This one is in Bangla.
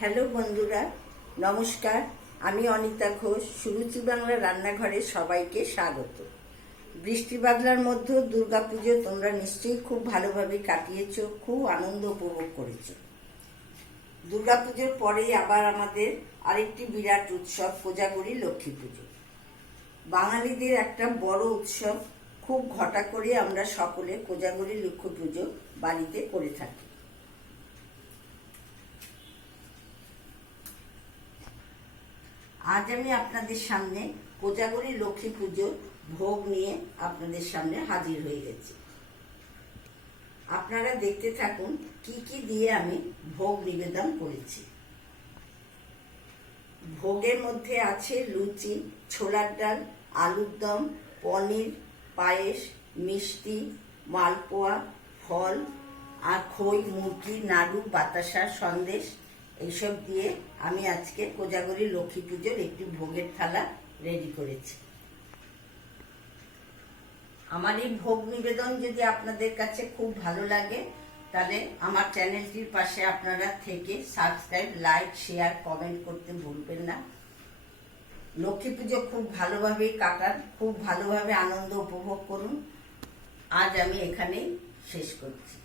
হ্যালো বন্ধুরা, নমস্কার। আমি অনিতা ঘোষ, সুরুচি বাংলা রান্নাঘরে সবাইকে স্বাগত। বৃষ্টি বাদলার মধ্যেও দুর্গাপুজো তোমরা নিশ্চয়ই খুব ভালোভাবে কাটিয়েছো, খুব আনন্দ উপভোগ করেছো। দুর্গাপুজোর পরেই আবার আমাদের আরেকটি বিরাট উৎসব কোজাগরী লক্ষ্মী পুজো। বাঙালিদের একটা বড় উৎসব, খুব ঘটা করে আমরা সকলে কোজাগরী লক্ষ্মী পুজো বাড়িতে করে থাকি। আজ আমি আপনাদের সামনে কোজাগরী লক্ষ্মী পুজোর ভোগ নিয়ে আপনাদের সামনে হাজির হয়ে গেছি। আপনারা দেখতে থাকুন কি কি দিয়ে আমি ভোগ নিবেদন করেছি। ভোগের মধ্যে আছে লুচি, ছোলার ডাল, আলুর দম, পনির, পায়েস, মিষ্টি, মালপোয়া, ফল আর খই, মুরগি, নাড়ু, বাতাসা, সন্দেশ এইসব দিয়ে আমি আজকে কোজাগরী লক্ষ্মী পুজোর একটি ভোগের থালা রেডি করেছি। আমার এই ভোগ নিবেদন যদি আপনাদের কাছে খুব ভালো লাগে তাহলে আমার চ্যানেলটির পাশে আপনারা থেকে সাবস্ক্রাইব, লাইক, শেয়ার, কমেন্ট করতে ভুলবেন না। লক্ষ্মী পুজো খুব ভালোভাবেই কাটান, খুব ভালোভাবে আনন্দ উপভোগ করুন। আজ আমি এখানেই শেষ করছি।